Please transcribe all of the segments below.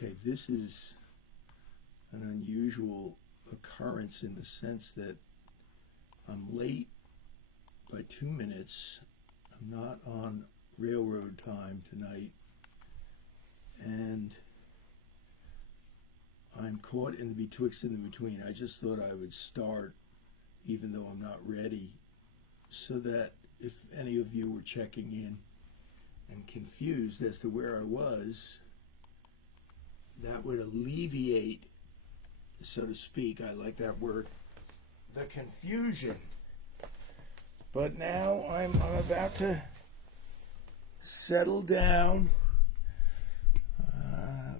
Okay, this is an unusual occurrence in the sense that I'm late by 2 minutes. I'm not on railroad time tonight, and I'm caught in the betwixt and the between. I just thought I would start, even though I'm not ready, so that if any of you were checking in and confused as to where I was, that would alleviate, so to speak, I like that word, the confusion. But now I'm about to settle down.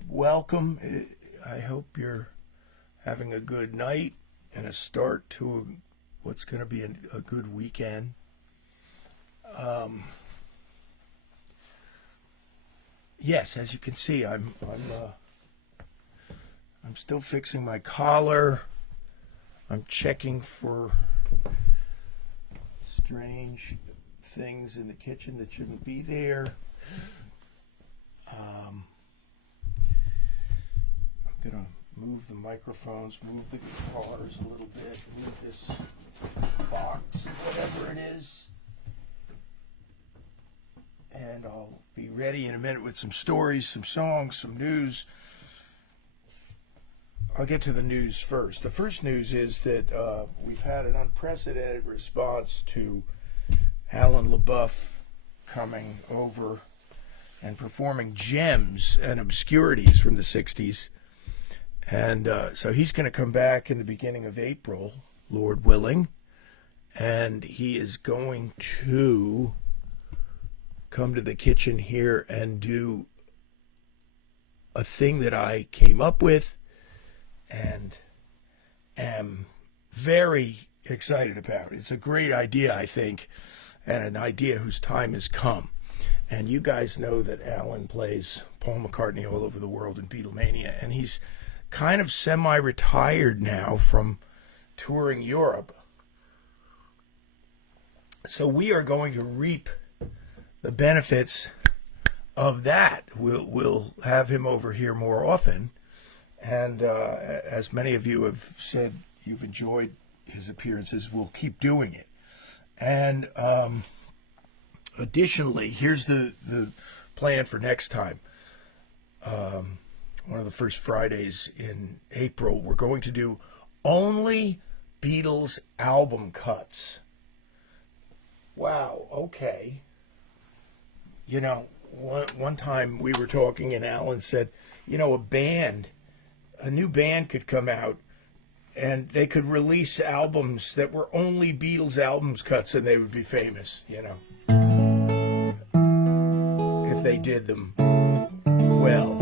Welcome. I hope you're having a good night and a start to what's going to be a good weekend. Yes, as you can see, I'm still fixing my collar. I'm checking for strange things in the kitchen that shouldn't be there. I'm going to move the microphones, move the guitars a little bit, move this box, whatever it is. And I'll be ready in a minute with some stories, some songs, some news. I'll get to the news first. The first news is that we've had an unprecedented response to Alan LaBeouf coming over and performing gems and obscurities from the 60s. And so he's going to come back in the beginning of April, Lord willing. And he is going to come to the kitchen here and do a thing that I came up with and am very excited about. It's a great idea, I think, and an idea whose time has come. And you guys know that Alan plays Paul McCartney all over the world in Beatlemania, and he's kind of semi-retired now from touring Europe. So we are going to reap the benefits of that. We'll have him over here more often. And as many of you have said, you've enjoyed his appearances. We'll keep doing it. And additionally, here's the plan for next time. One of the first Fridays in April, we're going to do only Beatles album cuts. Wow, okay. You know, one time we were talking and Alan said, you know, a new band could come out and they could release albums that were only Beatles albums cuts and they would be famous, you know, if they did them well.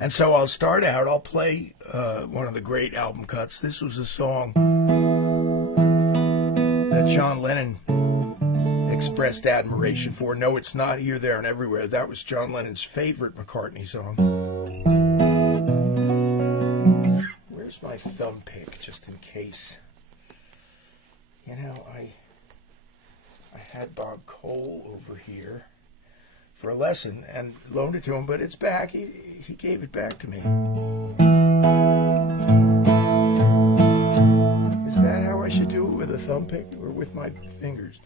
And so I'll start out, I'll play one of the great album cuts. This was a song that John Lennon expressed admiration for. No, it's not Here, There, and Everywhere. That was John Lennon's favorite McCartney song. Where's my thumb pick, just in case? You know, I had Bob Cole over here for a lesson and loaned it to him, but it's back. He gave it back to me. Is that how I should do it, with a thumb pick or with my fingers?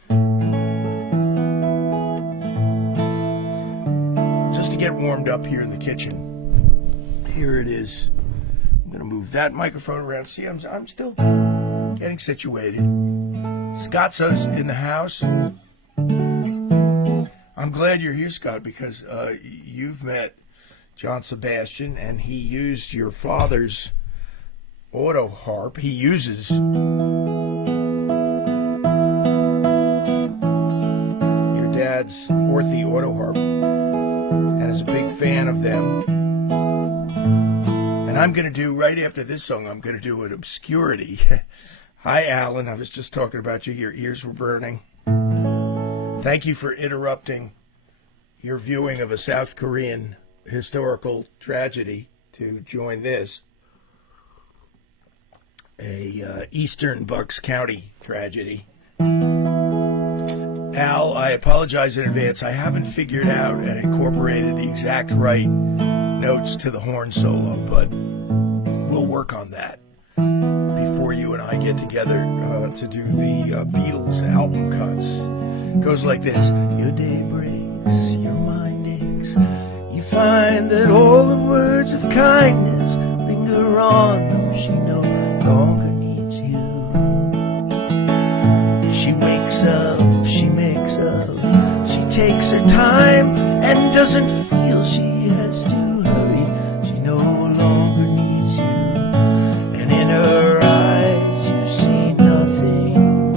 Just to get warmed up here in the kitchen. Here it is. I'm going to move that microphone around. See, I'm still getting situated. Scott's in the house. I'm glad you're here, Scott, because you've met John Sebastian, and he used your father's auto harp. He uses your dad's Orthey auto harp and is a big fan of them. And I'm going to do, right after this song, I'm going to do an obscurity. Hi, Alan. I was just talking about you. Your ears were burning. Thank you for interrupting your viewing of a South Korean historical tragedy to join this. A Eastern Bucks County tragedy. Al, I apologize in advance. I haven't figured out and incorporated the exact right notes to the horn solo, but we'll work on that before you and I get together to do the Beatles album cuts. It goes like this. Your day breaks, your mind aches. You find that all the words of kindness linger on. No, she no longer needs you. She wakes up, she makes up, she takes her time and doesn't feel she has to hurry. She no longer needs you. And in her eyes you see nothing,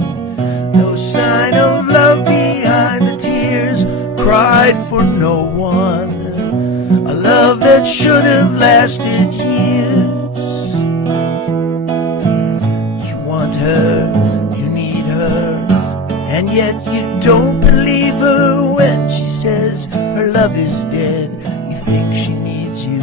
no sign of love behind the tears cried for no one. A love that should have lasted years. You want her, you need her, and yet you don't believe her when she says her love is dead. You think she needs you.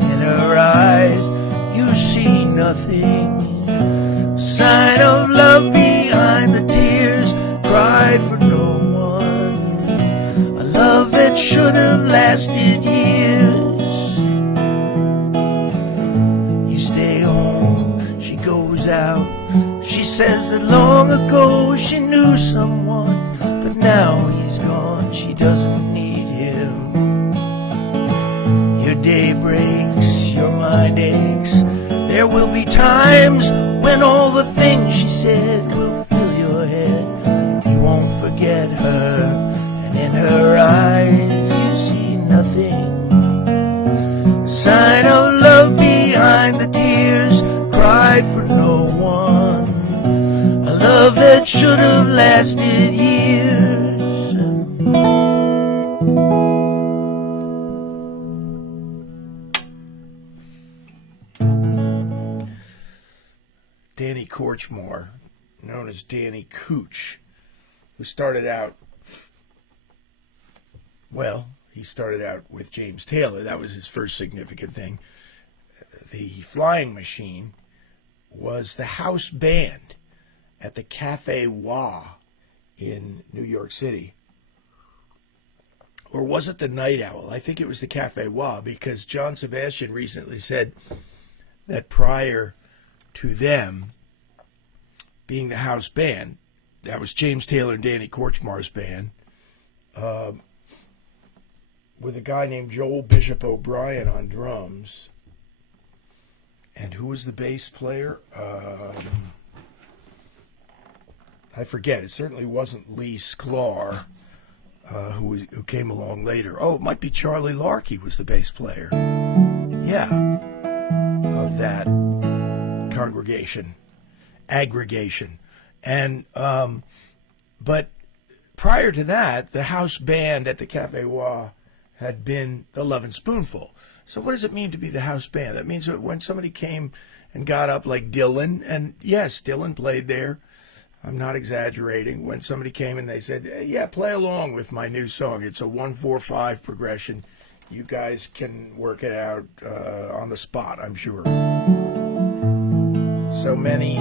In her eyes you see nothing, sign of love behind the tears cried for no one. A love that should have lasted years. You stay home, she goes out. She says that long ago she knew someone, but now he's gone, she doesn't need him. Your day breaks, your mind aches. There will be times when all the things she said will fill your head. You won't forget her, and in her eyes you see nothing, sign of love behind the tears cried for no one. A love that should have lasted years. Danny Korchmar, known as Danny Cooch, who started out, well, he started out with James Taylor. That was his first significant thing. The Flying Machine was the house band at the Cafe Wha in New York City. Or was it the Night Owl? I think it was the Cafe Wha, because John Sebastian recently said that prior to them being the house band, that was James Taylor and Danny Korchmar's band, with a guy named Joel Bishop O'Brien on drums. And who was the bass player? I forget. It certainly wasn't Lee Sklar, who came along later. Oh, it might be Charlie Larkey was the bass player. Yeah, of that aggregation. And but prior to that, the house band at the Cafe Wha had been the Lovin' Spoonful. So what does it mean to be the house band? That means that when somebody came and got up, like Dylan, and yes, Dylan played there, I'm not exaggerating, when somebody came and they said, hey, yeah, play along with my new song. It's a 1-4-5 progression. You guys can work it out on the spot, I'm sure. So many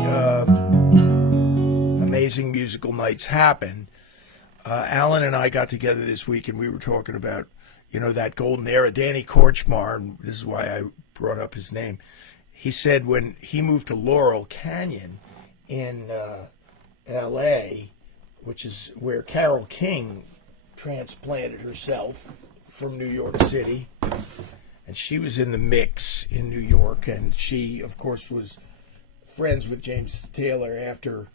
amazing musical nights happen. Alan and I got together this week and we were talking about, that golden era. Danny Korchmar, and this is why I brought up his name. He said when he moved to Laurel Canyon in L.A., which is where Carole King transplanted herself from New York City, and she was in the mix in New York, and she, of course, was friends with James Taylor after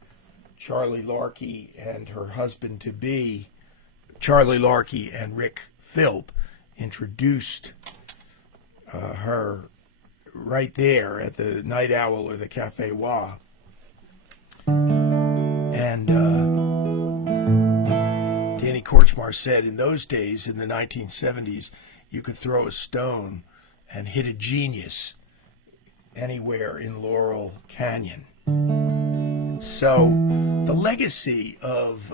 Charlie Larkey and her husband-to-be, Charlie Larkey and Rick Philp, introduced her right there at the Night Owl or the Cafe Wha. And Danny Korchmar said in those days, in the 1970s, you could throw a stone and hit a genius anywhere in Laurel Canyon. So the legacy of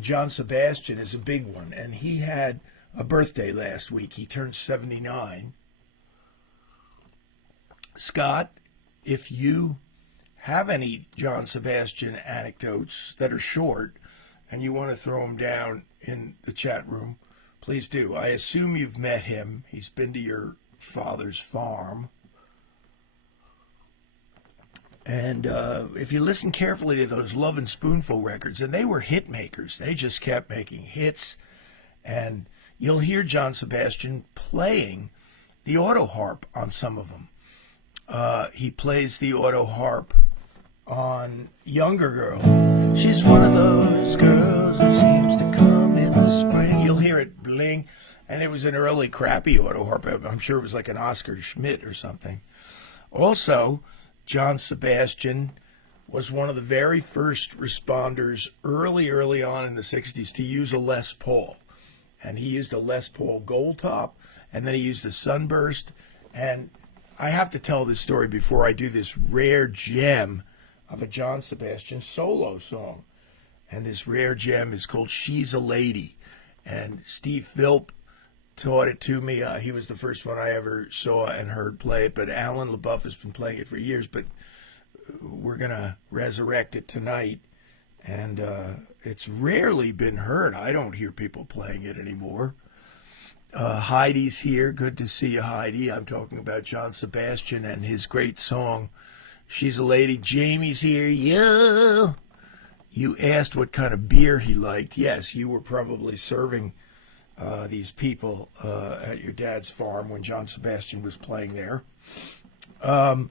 John Sebastian is a big one, and he had a birthday last week. He turned 79. Scott, if you have any John Sebastian anecdotes that are short and you want to throw them down in the chat room, please do. I assume you've met him. He's been to your father's farm. And if you listen carefully to those Love and Spoonful records, and they were hit makers, they just kept making hits, and you'll hear John Sebastian playing the auto harp on some of them. He plays the auto harp on Younger Girl. She's one of those girls who seems to come in the spring. You'll hear it bling, and it was an early crappy auto harp. I'm sure it was like an Oscar Schmidt or something. Also, John Sebastian was one of the very first responders early on in the 60s to use a Les Paul. And he used a Les Paul Gold Top, and then he used a Sunburst. And I have to tell this story before I do this rare gem of a John Sebastian solo song. And this rare gem is called She's a Lady. And Steve Philp taught it to me. He was the first one I ever saw and heard play it, but Alan LaBeouf has been playing it for years, but we're going to resurrect it tonight, and it's rarely been heard. I don't hear people playing it anymore. Heidi's here. Good to see you, Heidi. I'm talking about John Sebastian and his great song, She's a Lady. Jamie's here. Yeah. You asked what kind of beer he liked. Yes, you were probably serving these people at your dad's farm when John Sebastian was playing there. Now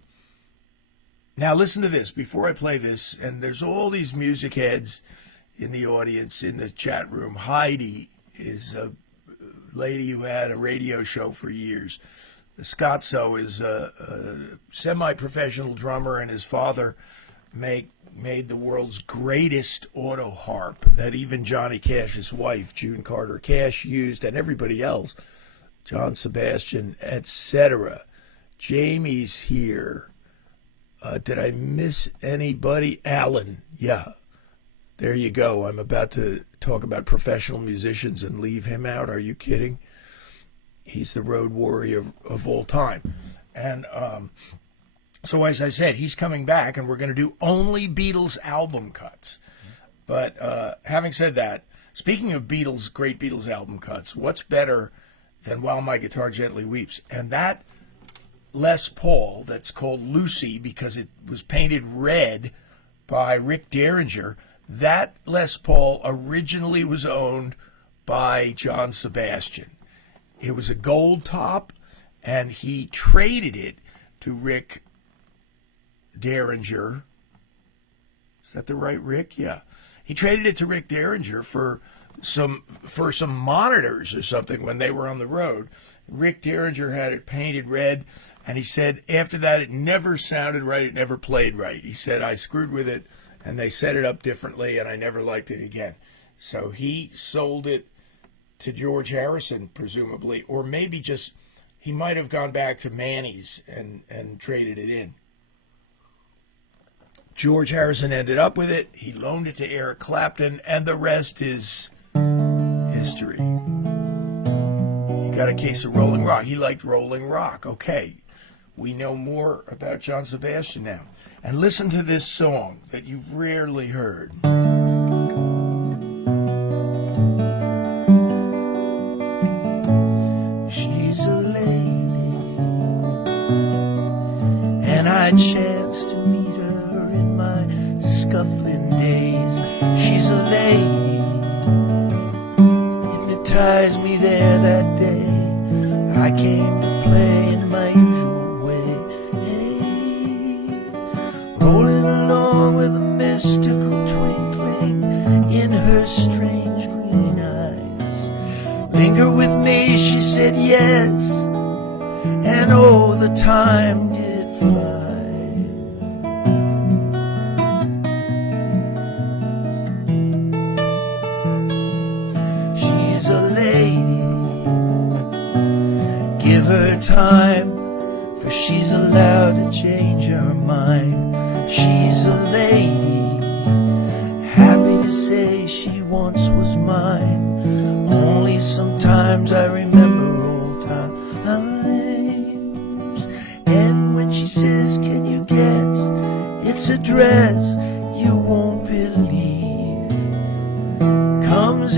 listen to this before I play this, and there's all these music heads in the audience, in the chat room. Heidi is a lady who had a radio show for years. Scotzo is a semi-professional drummer, and his father made the world's greatest auto harp that even Johnny Cash's wife, June Carter Cash, used, and everybody else, John Sebastian, etc. Jamie's here. Did I miss anybody? Alan. Yeah. There you go. I'm about to talk about professional musicians and leave him out. Are you kidding? He's the road warrior of all time. And so as I said, he's coming back, and we're going to do only Beatles album cuts. But having said that, speaking of Beatles, great Beatles album cuts, what's better than While My Guitar Gently Weeps? And that Les Paul that's called Lucy because it was painted red by Rick Derringer, that Les Paul originally was owned by John Sebastian. It was a gold top, and he traded it to Rick Derringer. Is that the right Rick? Yeah. He traded it to Rick Derringer for some monitors or something when they were on the road. Rick Derringer had it painted red, and he said after that it never sounded right, it never played right. He said, I screwed with it, and they set it up differently, and I never liked it again. So he sold it to George Harrison, presumably, or maybe just he might have gone back to Manny's and traded it in. George Harrison ended up with it. He loaned it to Eric Clapton, and the rest is history. He got a case of Rolling Rock. He liked Rolling Rock. Okay, we know more about John Sebastian now. And listen to this song that you've rarely heard. She's a lady, and I chanced to meet her in my scuffling days. She's a lady, hypnotized me there that day. I came to play in my usual way, rolling along with a mystical twinkling in her strange green eyes. Linger with me, she said yes, and oh, the time did fly. She's a lady, give her time, for she's allowed to change her mind. She's a lady, happy to say she once was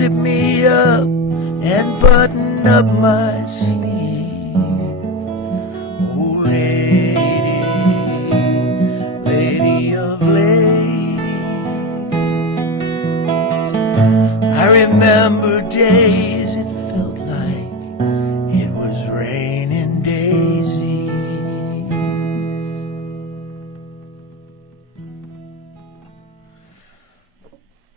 zip me up and button up my sleeve. Oh, lady, lady of ladies, I remember days it felt like it was raining daisies.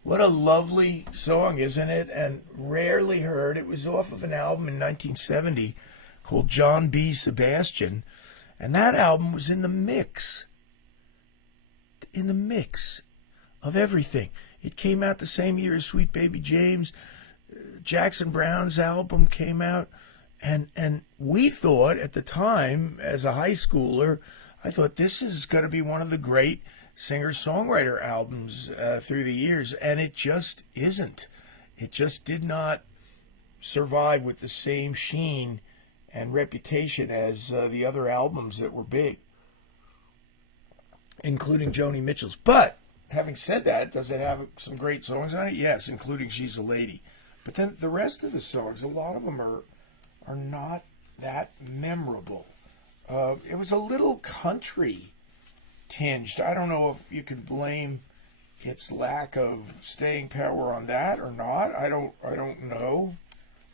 What a lovely song, isn't it? And rarely heard. It was off of an album in 1970 called John B. Sebastian. And that album was in the mix of everything. It came out the same year as Sweet Baby James. Jackson Browne's album came out. And we thought at the time, as a high schooler, I thought this is going to be one of the great singer-songwriter albums through the years, and it just isn't. It just did not survive with the same sheen and reputation as the other albums that were big, including Joni Mitchell's. But having said that, does it have some great songs on it? Yes, including She's a Lady. But then the rest of the songs, a lot of them are not that memorable. It was a little country tinged. I don't know if you can blame its lack of staying power on that or not. I don't know.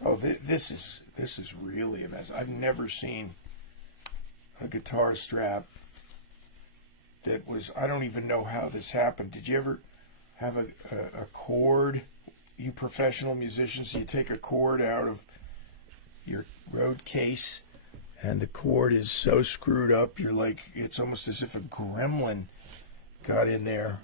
Oh, this is really a mess. I've never seen a guitar strap that was. I don't even know how this happened. Did you ever have a cord? You professional musicians, you take a cord out of your road case, and the cord is so screwed up, you're like, it's almost as if a gremlin got in there.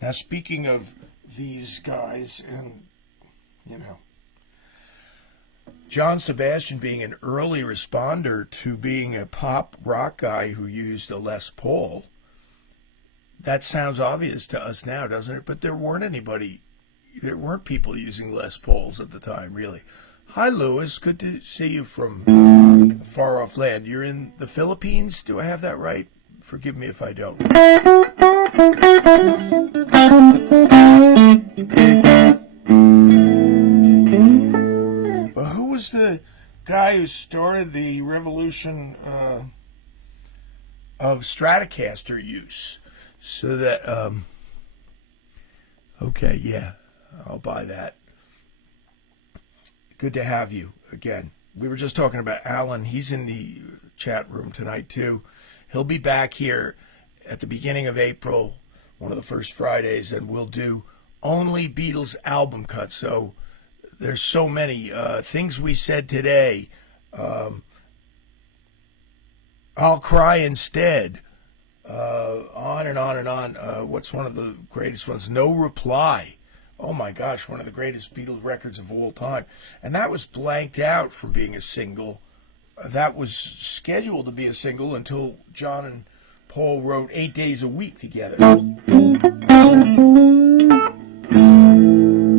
Now, speaking of these guys, and, John Sebastian being an early responder to being a pop rock guy who used a Les Paul, that sounds obvious to us now, doesn't it? But there weren't people using Les Pauls at the time, really. Hi, Lewis. Good to see you from far off land. You're in the Philippines? Do I have that right? Forgive me if I don't. But who was the guy who started the revolution of Stratocaster use? So that, okay, yeah, I'll buy that. Good to have you again. We were just talking about Alan. He's in the chat room tonight, too. He'll be back here at the beginning of April, one of the first Fridays, and we'll do only Beatles album cuts. So there's so many things we said today. I'll Cry Instead. On and on and on. What's one of the greatest ones? No Reply. Oh my gosh, one of the greatest Beatles records of all time. And that was blanked out from being a single. That was scheduled to be a single until John and Paul wrote 8 days a week together.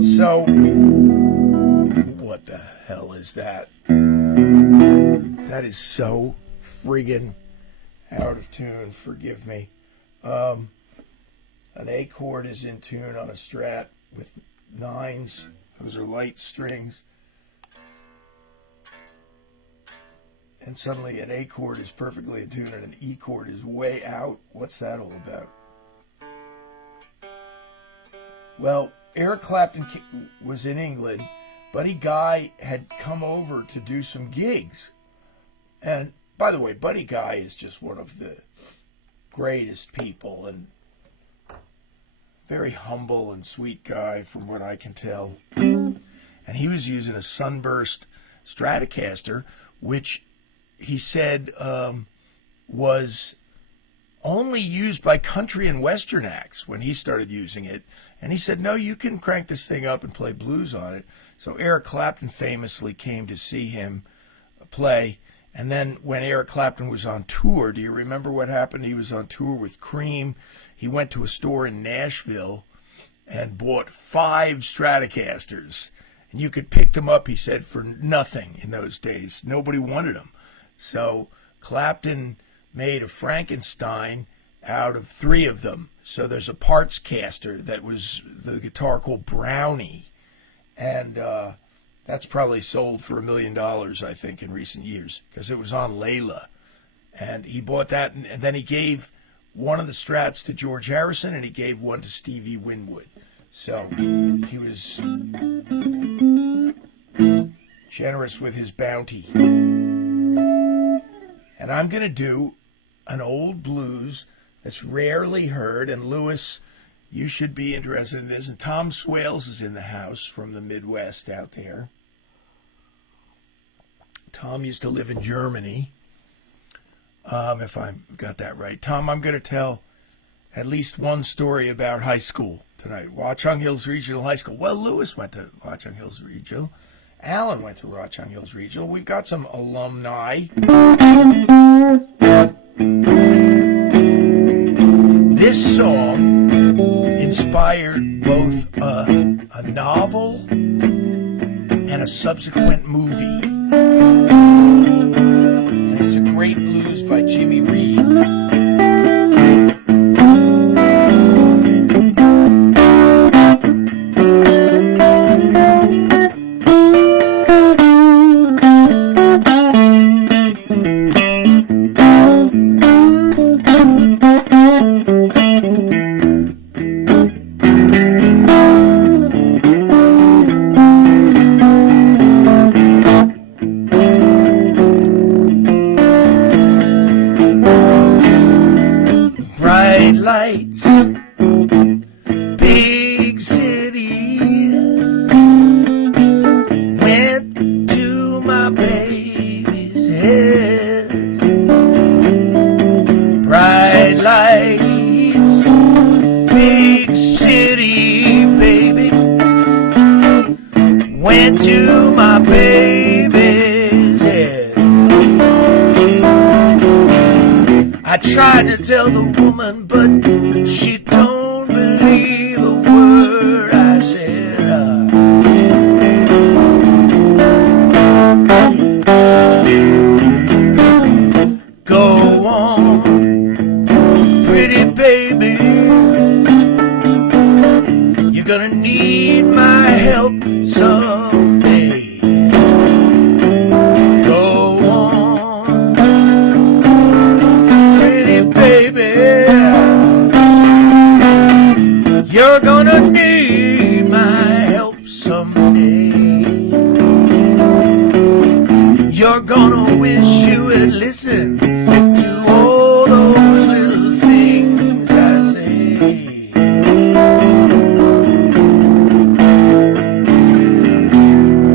So, what the hell is that? That is so friggin' out of tune, forgive me. An A chord is in tune on a Strat with nines. Those are light strings. And suddenly an A chord is perfectly in tune and an E chord is way out. What's that all about? Well, Eric Clapton was in England. Buddy Guy had come over to do some gigs. And by the way, Buddy Guy is just one of the greatest people and very humble and sweet guy from what I can tell. And he was using a Sunburst Stratocaster, which he said was only used by country and western acts when he started using it. And he said, no, you can crank this thing up and play blues on it. So Eric Clapton famously came to see him play. And then when Eric Clapton was on tour, do you remember what happened? He was on tour with Cream. He went to a store in Nashville and bought 5 Stratocasters. And you could pick them up, he said, for nothing in those days. Nobody wanted them. So Clapton made a Frankenstein out of 3 of them. So there's a parts caster that was the guitar called Brownie. And that's probably sold for $1 million, I think, in recent years, because it was on Layla. And he bought that, and then he gave one of the Strats to George Harrison, and he gave one to Stevie Winwood. So he was generous with his bounty. And I'm going to do an old blues that's rarely heard, and Louis, you should be interested in this. And Tom Swales is in the house from the Midwest out there. Tom used to live in Germany, if I got that right. Tom, I'm going to tell at least one story about high school tonight. Watchung Hills Regional High School. Well, Louis went to Watchung Hills Regional. Alan went to Watchung Hills Regional. We've got some alumni. This song inspired both a novel and a subsequent movie. And it's a great blues by Jimmy Reed. Lights, big city, went to my baby's head. Bright lights, big city, baby, went to my baby's head. I tried to tell the woman, but she don't believe a word I said. Go on, pretty baby, you're gonna need my help someday. Go on, pretty baby, you're gonna need my help someday. You're gonna wish you had listened to all those little things I say.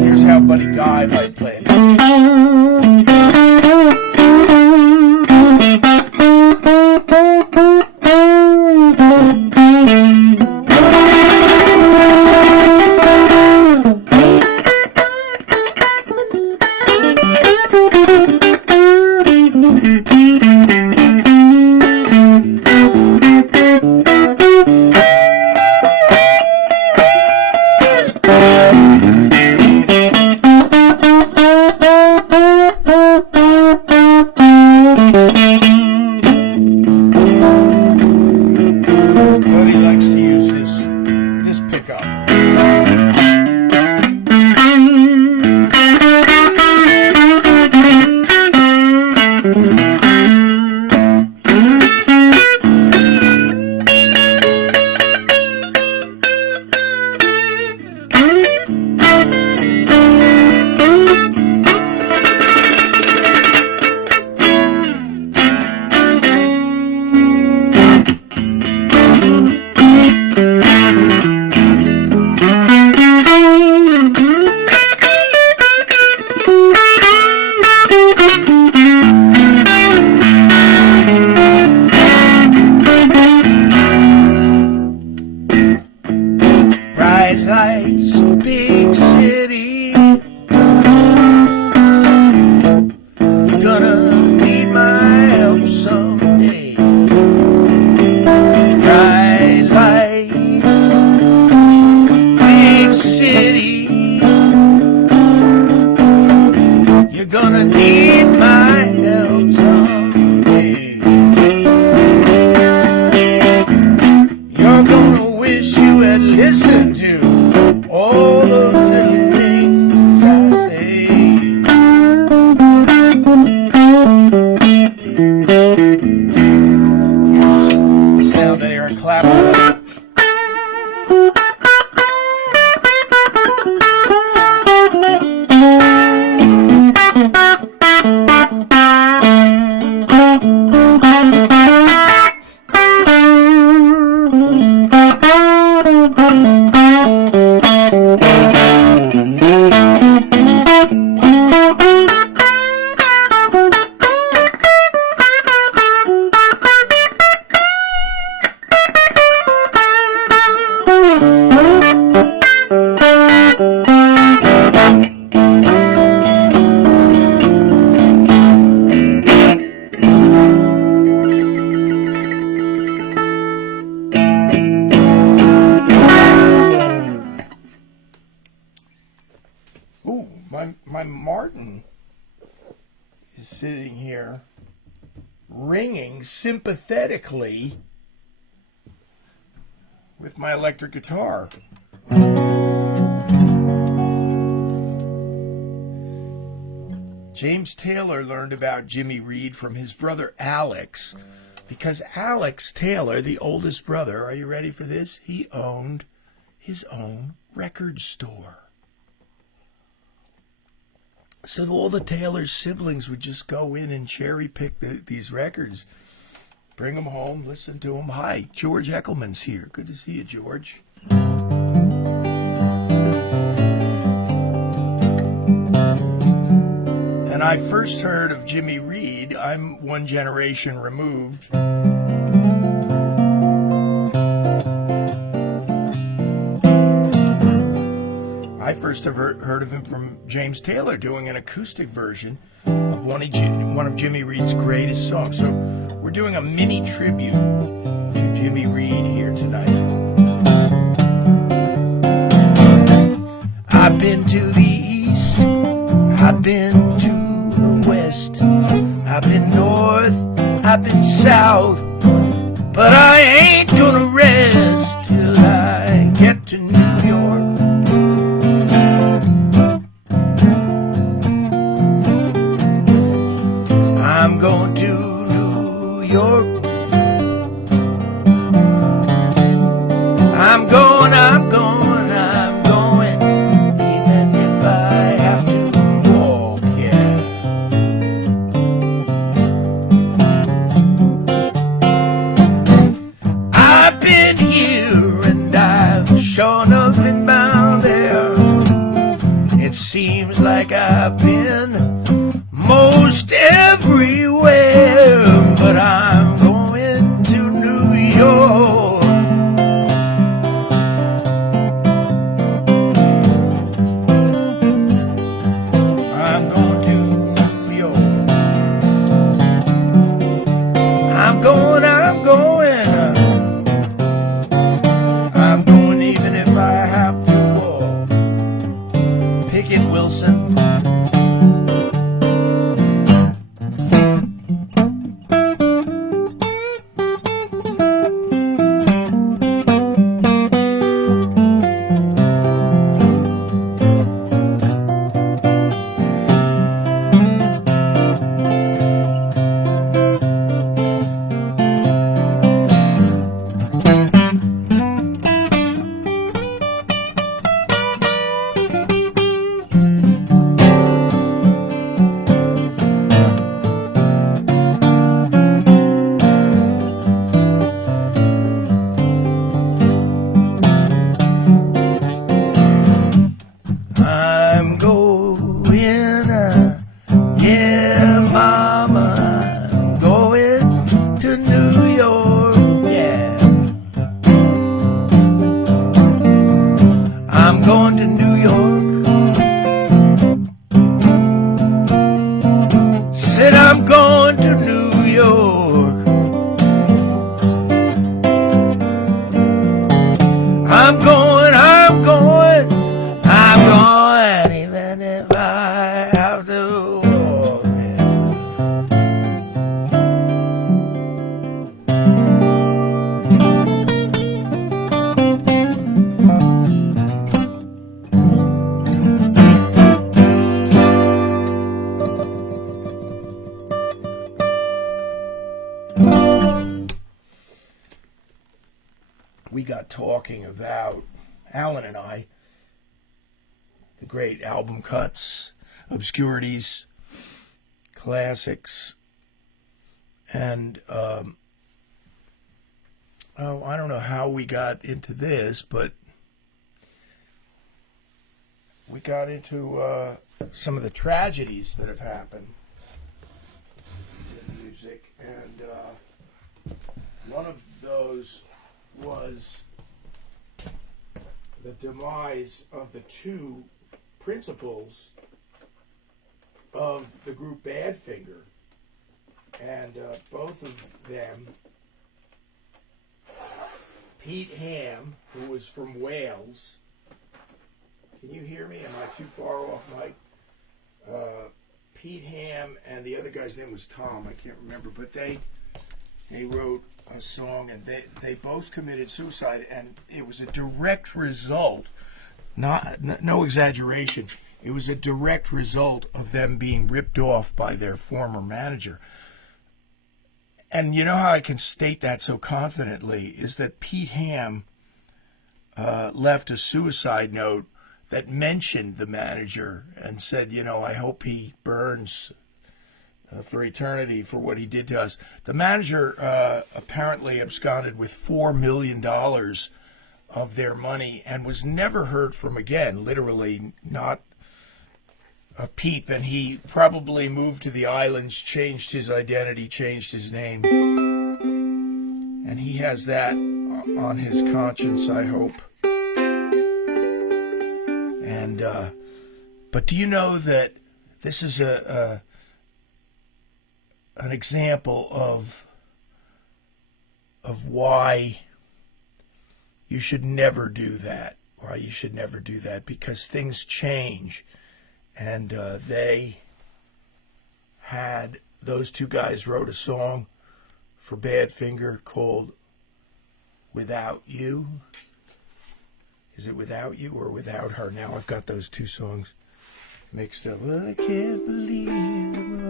Here's how Buddy Guy might play it. gonna need my help someday. You're gonna wish you had listened to all the little things I say. Sound there and clap. My Martin is sitting here ringing sympathetically with my electric guitar. James Taylor learned about Jimmy Reed from his brother Alex, because Alex Taylor, the oldest brother, are you ready for this? He owned his own record store. So all the Taylor's siblings would just go in and cherry pick these records, bring them home, listen to them. Hi, George Eckelman's here. Good to see you, George. And I first heard of Jimmy Reed. I'm one generation removed. I first have heard of him from James Taylor doing an acoustic version of one of Jimmy Reed's greatest songs. So we're doing a mini tribute to Jimmy Reed here tonight. I've been to the east, I've been to the west, I've been north, I've been south, but I ain't gonna rest till I get to New York. I'm going to New York. I'm going, even if I have to walk, yeah. I've been here and I've sure enough been bound there. It seems like I've been most everywhere, but I'm going to New York. I'm going to New York. I'm going even if I have to walk. Picket Wilson. I'm going, even if I have to. we got talking about, Alan and I, the great album cuts, obscurities, classics, and I don't know how we got into this, but we got into some of the tragedies that have happened in music, and one of those was the demise of the two principals of the group Badfinger, and both of them, Pete Ham, who was from Wales. Can you hear me? Am I too far off, Mike? Pete Ham and the other guy's name was Tom. I can't remember, but they wrote a song, and they both committed suicide, and it was a direct result, no exaggeration, it was a direct result of them being ripped off by their former manager. And you know how I can state that so confidently is that Pete Ham left a suicide note that mentioned the manager and said, I hope he burns for eternity for what he did to us. The manager apparently absconded with $4 million of their money and was never heard from again, literally not a peep. And he probably moved to the islands, changed his identity, changed his name. And he has that on his conscience, I hope. And but do you know that this is an example of why you should never do that? Why you should never do that? Because things change, and those two guys wrote a song for Badfinger called "Without You." Is it Without You or Without Her? Now I've got those two songs mixed up. Well, I can't believe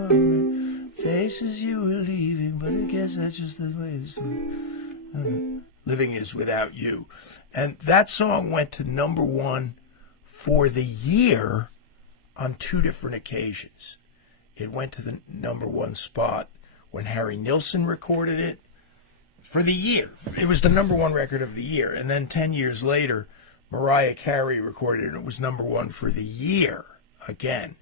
the faces you were leaving, but I guess that's just the way it's living is without you. And that song went to number one for the year on two different occasions. It went to the number one spot when Harry Nilsson recorded it for the year. It was the number one record of the year. And then 10 years later, Mariah Carey recorded it, and it was number one for the year again,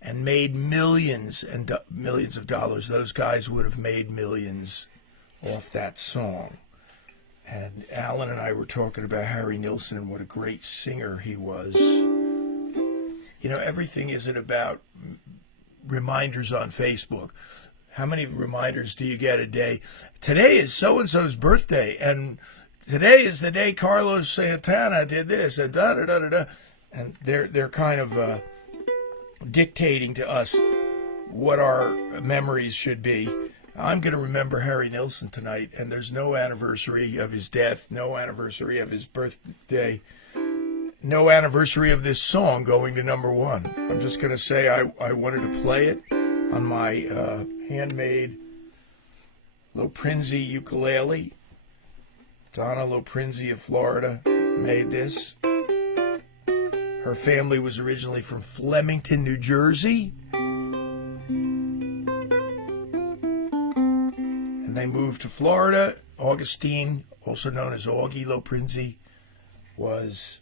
and made millions and millions of dollars. Those guys would have made millions off that song. And Alan and I were talking about Harry Nilsson and what a great singer he was. Everything isn't about reminders on Facebook. How many reminders do you get a day? Today is so-and-so's birthday, and today is the day Carlos Santana did this, and da-da-da-da-da. And they're kind of dictating to us what our memories should be. I'm going to remember Harry Nilsson tonight, and there's no anniversary of his death, no anniversary of his birthday, no anniversary of this song going to number one. I'm just going to say I wanted to play it on my handmade Loprinzi ukulele. Donna Loprinzi of Florida made this. Her family was originally from Flemington, New Jersey. And they moved to Florida. Augustine, also known as Augie Loprinzi, was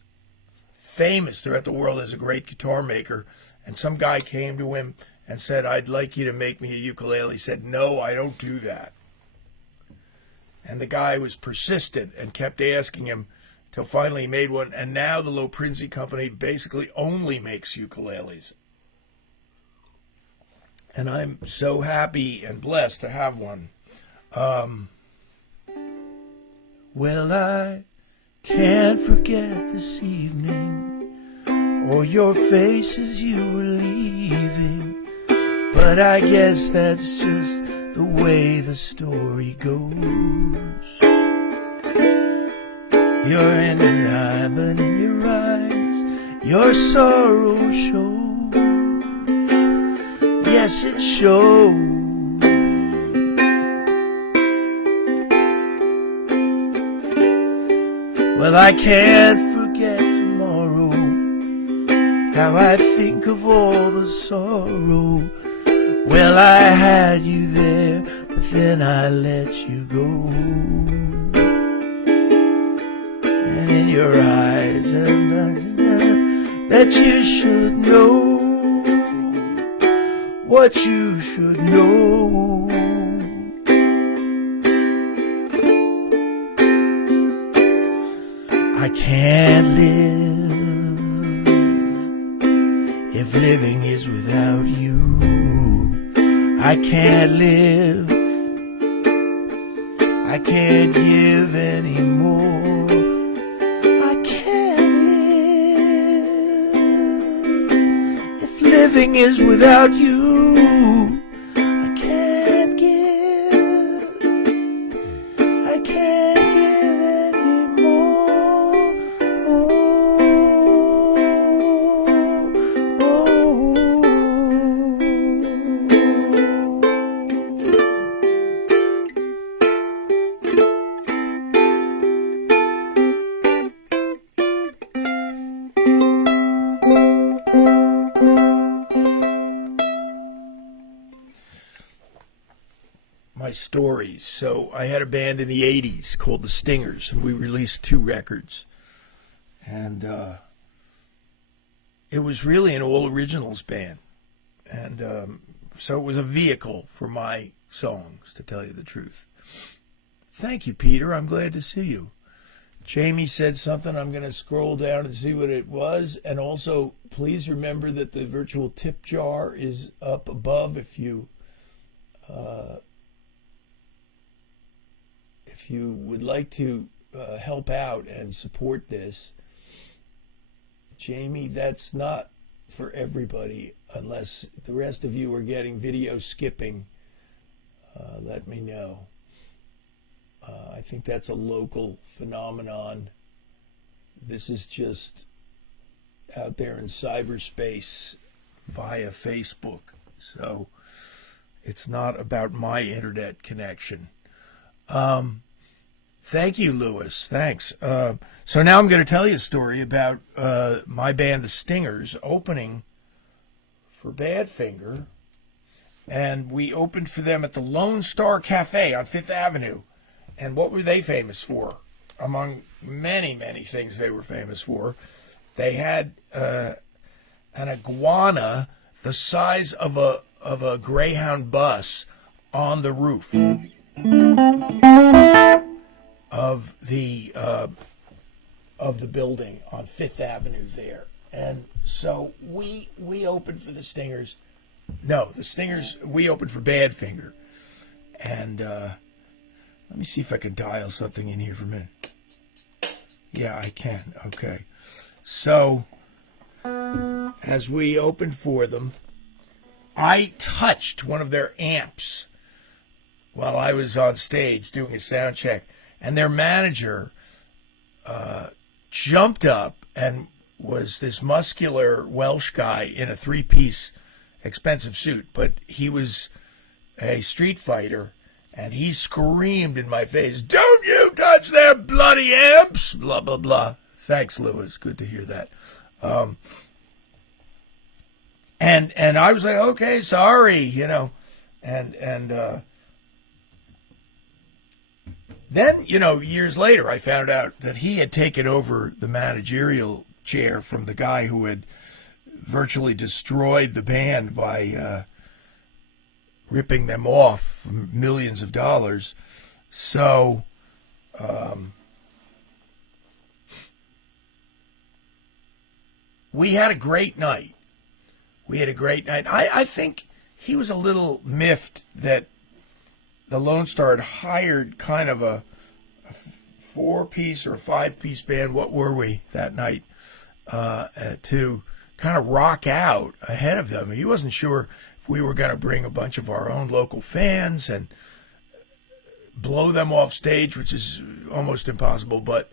famous throughout the world as a great guitar maker. And some guy came to him and said, "I'd like you to make me a ukulele." He said, "No, I don't do that." And the guy was persistent and kept asking him till finally he made one. And now the Loprinzi Company basically only makes ukuleles. And I'm so happy and blessed to have one. Well, I can't forget this evening or your faces you were leaving, but I guess that's just the way the story goes. You're in an eye, but in your eyes your sorrow shows. Yes, it shows. Well, I can't forget tomorrow, how I think of all the sorrow. Well, I had you there, but then I let you go. And in your eyes, and that you should know what you should know. I can't live if living is without you. I can't live, I can't give anymore. I can't live if living is without you. I can't give, I can't give anymore. My stories. So I had a band in the 80s called the Stingers, and we released 2 records. And it was really an all originals band. And so it was a vehicle for my songs, to tell you the truth. Thank you, Peter. I'm glad to see you. Jamie said something. I'm going to scroll down and see what it was. And also, please remember that the virtual tip jar is up above if you would like to help out and support this. Jamie, that's not for everybody unless the rest of you are getting video skipping. Let me know. I think that's a local phenomenon. This is just out there in cyberspace via Facebook. So it's not about my internet connection. Thank you, Lewis. Thanks. So now I'm going to tell you a story about my band, the Stingers, opening for Badfinger. And we opened for them at the Lone Star Cafe on Fifth Avenue. And what were they famous for? Among many, many things they were famous for, they had an iguana the size of a Greyhound bus on the roof of the building on Fifth Avenue there. And so we opened for the Stingers. No, the Stingers, we opened for Badfinger. And let me see if I can dial something in here for a minute. Yeah, I can. Okay. So as we opened for them, I touched one of their amps while I was on stage doing a sound check. And their manager jumped up and was this muscular Welsh guy in a 3-piece expensive suit. But he was a street fighter, and he screamed in my face, "Don't you touch their bloody amps!" Blah, blah, blah. Thanks, Lewis. Good to hear that. And I was like, okay, sorry, you know. And then, you know, years later, I found out that he had taken over the managerial chair from the guy who had virtually destroyed the band by ripping them off for millions of dollars. So we had a great night. I think he was a little miffed that the Lone Star had hired kind of a 4-piece or a 5-piece band, what were we that night, to kind of rock out ahead of them. He wasn't sure if we were going to bring a bunch of our own local fans and blow them off stage, which is almost impossible, but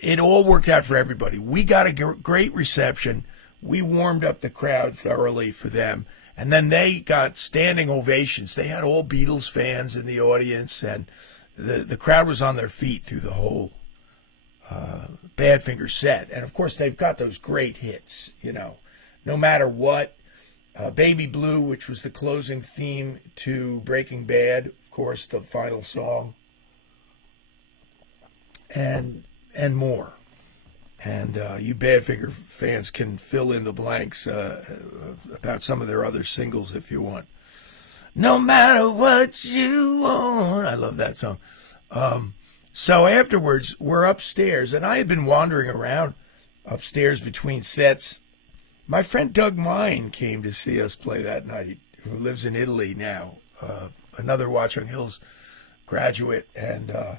it all worked out for everybody. We got a great reception. We warmed up the crowd thoroughly for them. And then they got standing ovations. They had all Beatles fans in the audience, and the crowd was on their feet through the whole Badfinger set. And of course, they've got those great hits, no matter what. Baby Blue, which was the closing theme to Breaking Bad, of course, the final song, and more. And you Badfinger fans can fill in the blanks about some of their other singles if you want. No matter what you want. I love that song. So afterwards, we're upstairs, and I had been wandering around upstairs between sets. My friend Doug Mine came to see us play that night, who lives in Italy now, another Watchung Hills graduate and a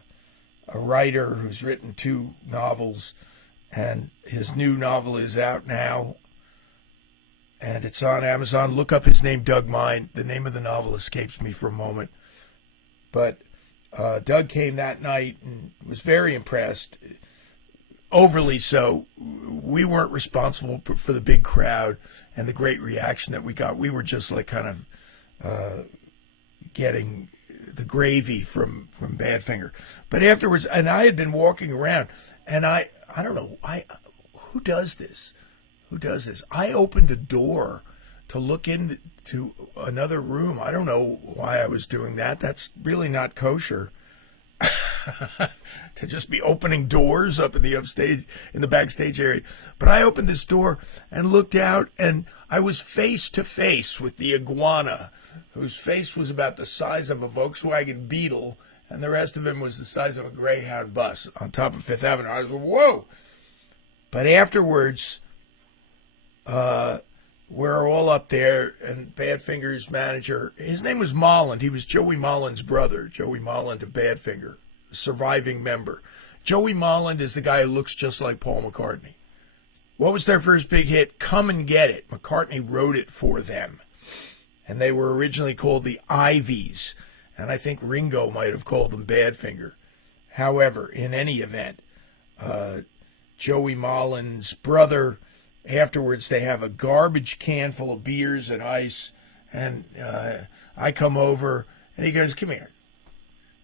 writer who's written 2 novels, and his new novel is out now, and it's on Amazon. Look up his name, Doug Mine. The name of the novel escapes me for a moment, but Doug came that night and was very impressed, overly so. We weren't responsible for the big crowd and the great reaction that we got. We were just like kind of getting the gravy from Badfinger. But afterwards, and I had been walking around, and I don't know, who does this? Who does this? I opened a door to look into another room. I don't know why I was doing that. That's really not kosher. To just be opening doors up in the backstage area. But I opened this door and looked out, and I was face to face with the iguana, whose face was about the size of a Volkswagen Beetle, and the rest of him was the size of a Greyhound bus on top of Fifth Avenue. I was, whoa! But afterwards, we're all up there, and Badfinger's manager, his name was Molland. He was Joey Molland's brother, Joey Molland of Badfinger, a surviving member. Joey Molland is the guy who looks just like Paul McCartney. What was their first big hit? Come and Get It. McCartney wrote it for them. And they were originally called the Ivies, and I think Ringo might have called them Badfinger. However, in any event, Joey Molland's brother, afterwards, they have a garbage can full of beers and ice, and I come over, and he goes, come here.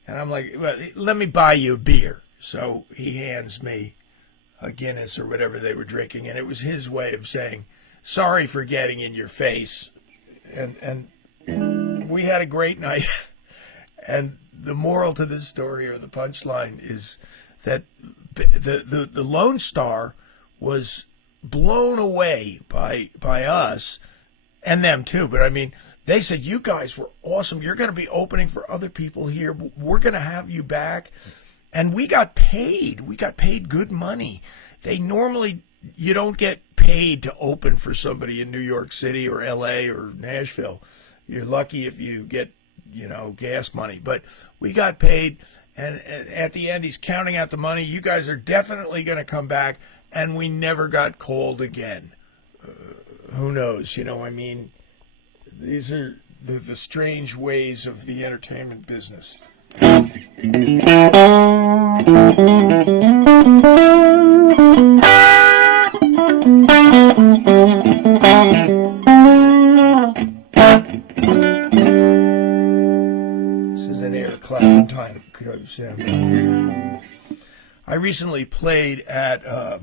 And I'm like, well, let me buy you a beer. So he hands me a Guinness or whatever they were drinking, and it was his way of saying, sorry for getting in your face. And we had a great night. And the moral to this story, or the punchline, is that the Lone Star was blown away by us and them too. But I mean, they said, you guys were awesome. You're going to be opening for other people here. We're going to have you back. And we got paid. We got paid good money. You don't get paid to open for somebody in New York City or LA or Nashville. You're lucky if you get, gas money. But we got paid. And at the end, he's counting out the money. You guys are definitely going to come back. And we never got called again. Who knows? These are the strange ways of the entertainment business. This is an Eric Clapton time. I recently played at a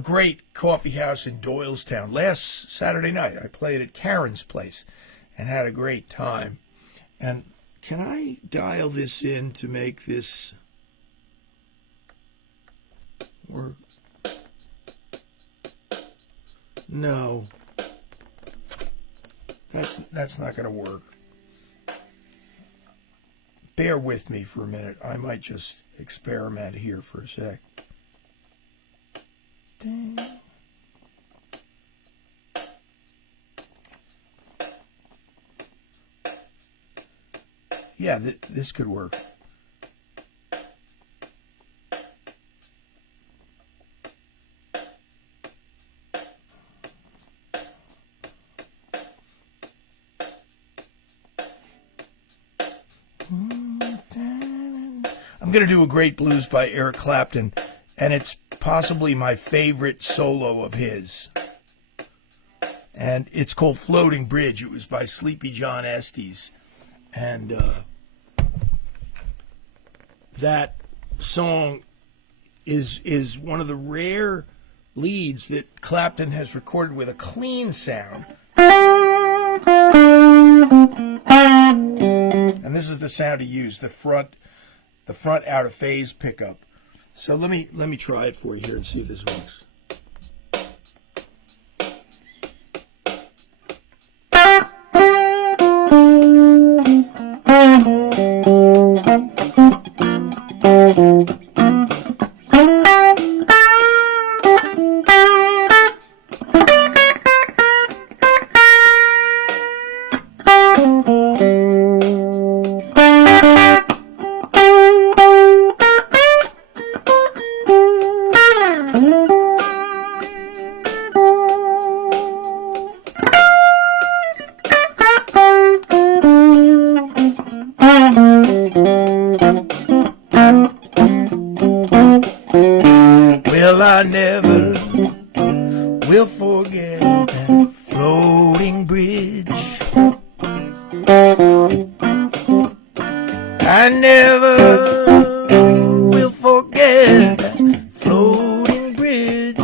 great coffee house in Doylestown. Last Saturday night, I played at Karen's place and had a great time. And can I dial this in to make this work? No. That's not going to work. Bear with me for a minute. I might just experiment here for a sec. Ding. Yeah, this could work. I'm going to do a great blues by Eric Clapton, and it's possibly my favorite solo of his. And it's called Floating Bridge. It was by Sleepy John Estes. And that song is one of the rare leads that Clapton has recorded with a clean sound. And this is the sound he used, the front out of phase pickup. So let me try it for you here and see if this works. Well, I never will forget that floating bridge. I never will forget that floating bridge.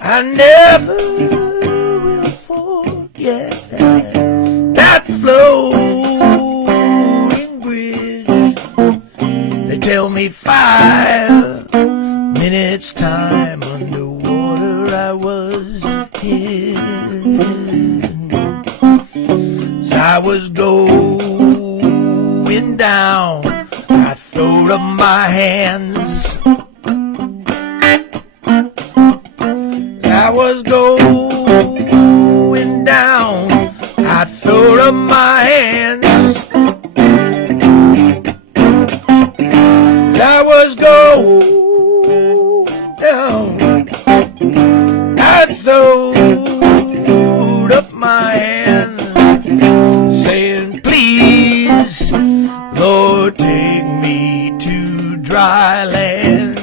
I never will forget that floating bridge. They tell me 5 minutes time underwater I was in. As I was going down, I throwed up my hands. I was going down, I throwed up my hands. I was going down, I throwed up my hands, saying, please, Lord, take me to dry land.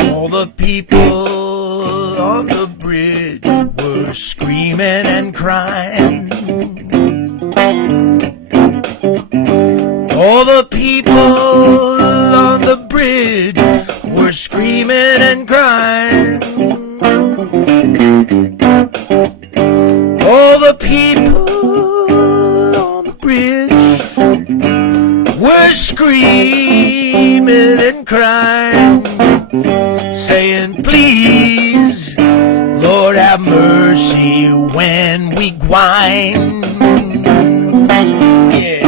All the people on the bridge were screaming and crying. All the people on the bridge were screaming and crying. All the people on the bridge were screaming and crying, saying, please, Lord, have mercy when we whine. Yeah.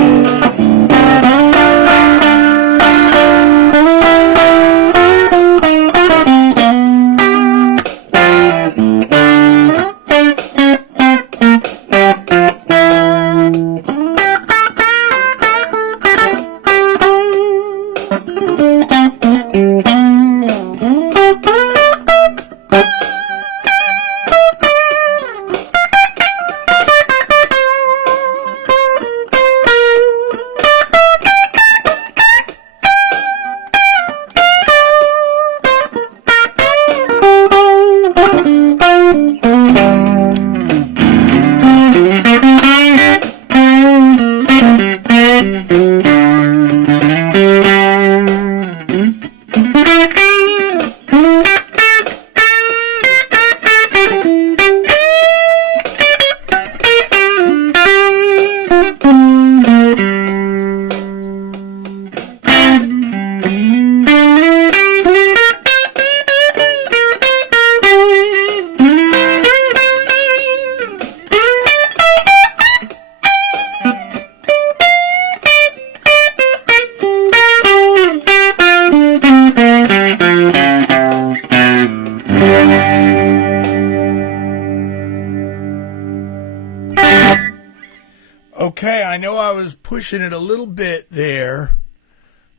Okay, I know I was pushing it a little bit there,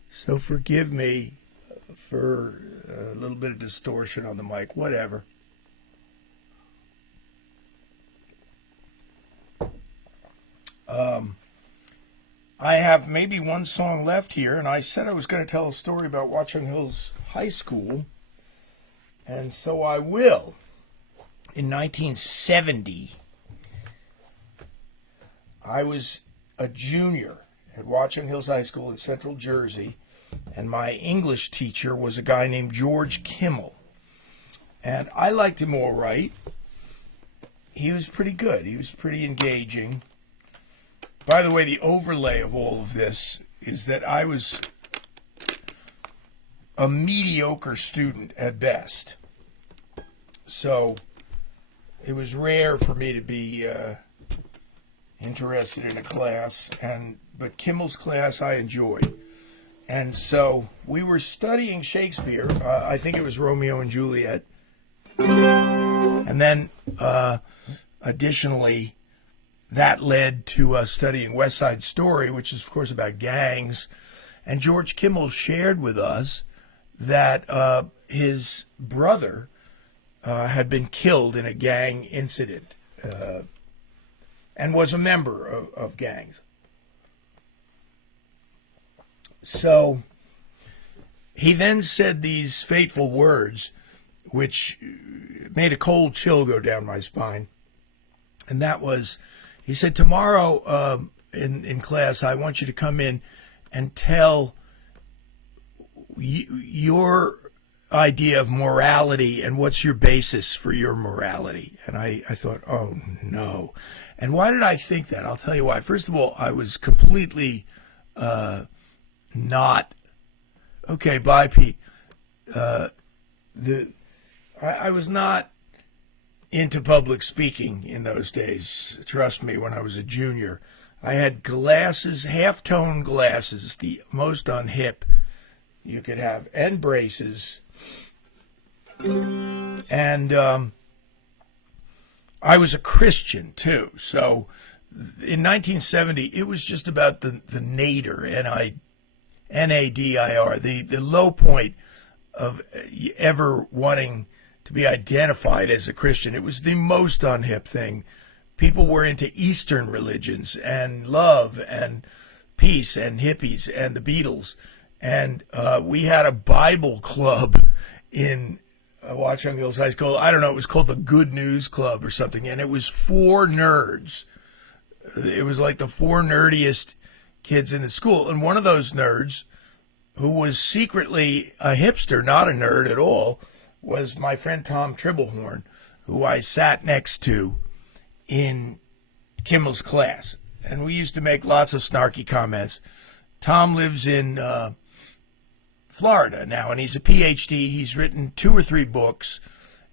so forgive me for a little bit of distortion on the mic, whatever. I have maybe one song left here, and I said I was going to tell a story about Watchung Hills High School, and so I will. In 1970, I was a junior at Watchung Hills High School in Central Jersey, and my English teacher was a guy named George Kimmel. And I liked him all right. He was pretty good. He was pretty engaging. By the way, the overlay of all of this is that I was a mediocre student at best. So it was rare for me to be interested in a class, but Kimmel's class I enjoyed. And so we were studying Shakespeare. I think it was Romeo and Juliet. And then additionally, that led to us studying West Side Story, which is, of course, about gangs. And George Kimmel shared with us that his brother had been killed in a gang incident and was a member of gangs. So he then said these fateful words, which made a cold chill go down my spine. And that was, he said, tomorrow in class, I want you to come in and tell your idea of morality and what's your basis for your morality. And I thought, oh, no. And why did I think that? I'll tell you why. First of all, I was completely not... Okay, bye, Pete. I was not into public speaking in those days. Trust me, when I was a junior. I had glasses, half-tone glasses, the most unhip you could have, and braces. And I was a Christian, too. So in 1970, it was just about the nadir, N-A-D-I-R, the low point of ever wanting to be identified as a Christian. It was the most unhip thing. People were into Eastern religions and love and peace and hippies and the Beatles. And we had a Bible club in Watchung Hills High School. I don't know, it was called the Good News Club or something. And it was 4 nerds. It was like the 4 nerdiest kids in the school. And one of those nerds, who was secretly a hipster, not a nerd at all, was my friend Tom Tribblehorn, who I sat next to in Kimmel's class. And we used to make lots of snarky comments. Tom lives in Florida now, and he's a PhD. He's written 2 or 3 books,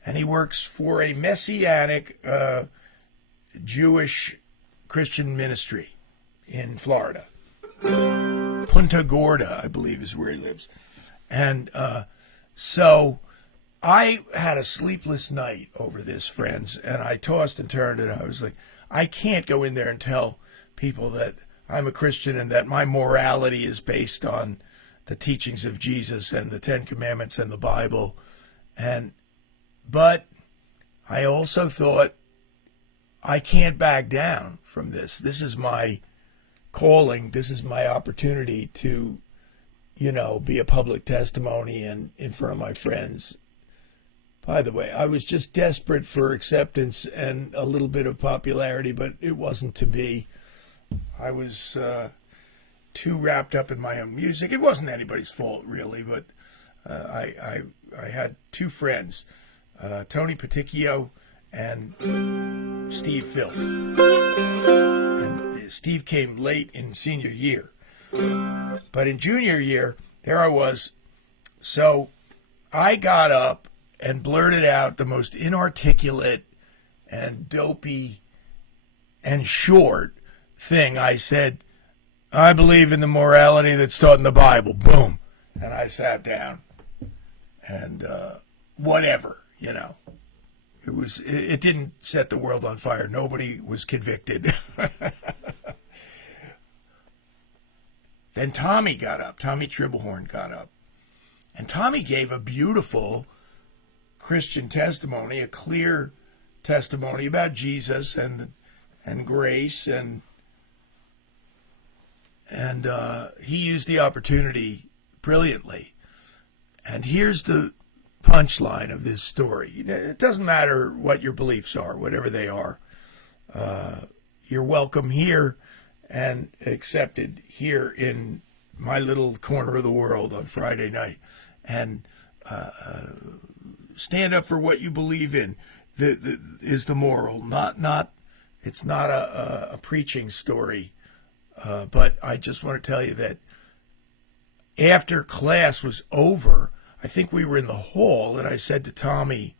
and he works for a Messianic Jewish Christian ministry in Florida. Punta Gorda, I believe, is where he lives. And so I had a sleepless night over this, friends, and I tossed and turned, and I was like, I can't go in there and tell people that I'm a Christian and that my morality is based on the teachings of Jesus and the 10 Commandments and the Bible. But I also thought, I can't back down from this. This is my calling. This is my opportunity to, be a public testimony and in front of my friends. By the way, I was just desperate for acceptance and a little bit of popularity, but it wasn't to be. I was too wrapped up in my own music. It wasn't anybody's fault, really, but I had 2 friends, Tony Peticchio and Steve Filth. And Steve came late in senior year. But in junior year, there I was. So I got up and blurted out the most inarticulate and dopey and short thing. I said, I believe in the morality that's taught in the Bible. Boom. And I sat down. And whatever, It didn't set the world on fire. Nobody was convicted. Then Tommy got up. Tommy Tribblehorn got up. And Tommy gave a beautiful Christian testimony, a clear testimony about Jesus and grace, and he used the opportunity brilliantly. And here's the punchline of this story. It doesn't matter what your beliefs are, whatever they are. You're welcome here and accepted here in my little corner of the world on Friday night. And stand up for what you believe in. Is the moral. It's not a preaching story. But I just want to tell you that after class was over, I think we were in the hall, and I said to Tommy,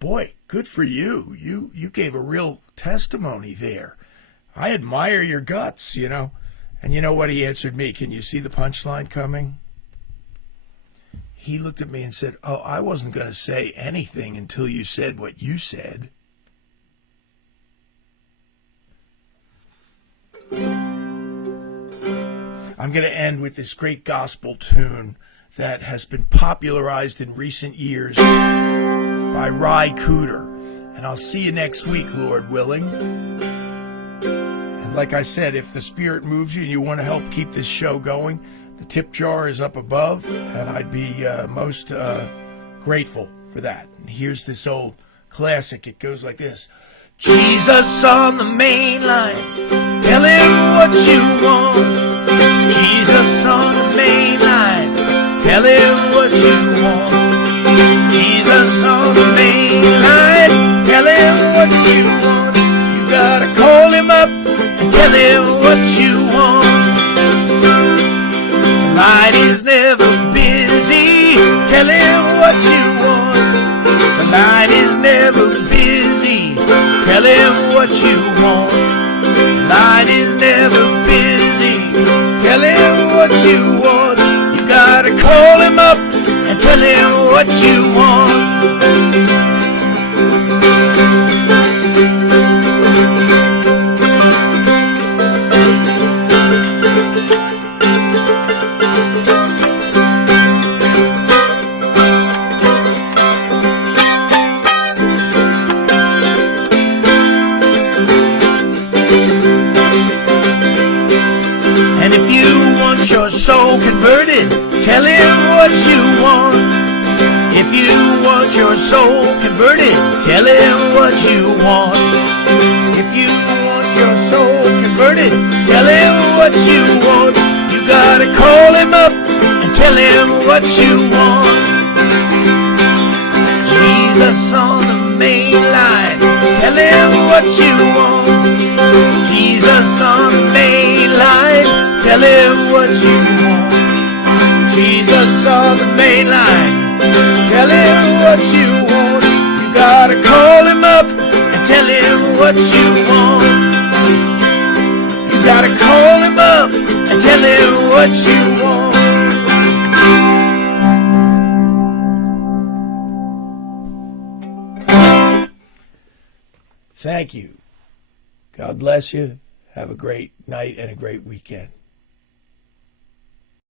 boy, good for you. You gave a real testimony there. I admire your guts, you know. And you know what he answered me? Can you see the punchline coming? He looked at me and said, oh, I wasn't going to say anything until you said what you said. I'm going to end with this great gospel tune that has been popularized in recent years by Ry Cooder. And I'll see you next week, Lord willing. And like I said, if the Spirit moves you and you want to help keep this show going, the tip jar is up above, and I'd be most grateful for that. And here's this old classic. It goes like this. Jesus on the main line, tell him what you want. Jesus on the main line, tell him what you want. Jesus on the main line, tell him what you want. You gotta call him up and tell him what you want. The line is never busy, tell him what you want. The line is never busy, tell him what you want. The line is never busy, tell him what you want. You gotta call him up and tell him what you want. Your soul converted, tell him what you want. If you want your soul converted, tell him what you want. If you want your soul converted, tell him what you want. You gotta call him up and tell him what you want. Jesus on the main line, tell him what you want. Jesus on the main line, tell him what you want. Jesus on the main line, tell him what you want. You gotta call him up and tell him what you want. You gotta call him up and tell him what you want. Thank you. God bless you. Have a great night and a great weekend.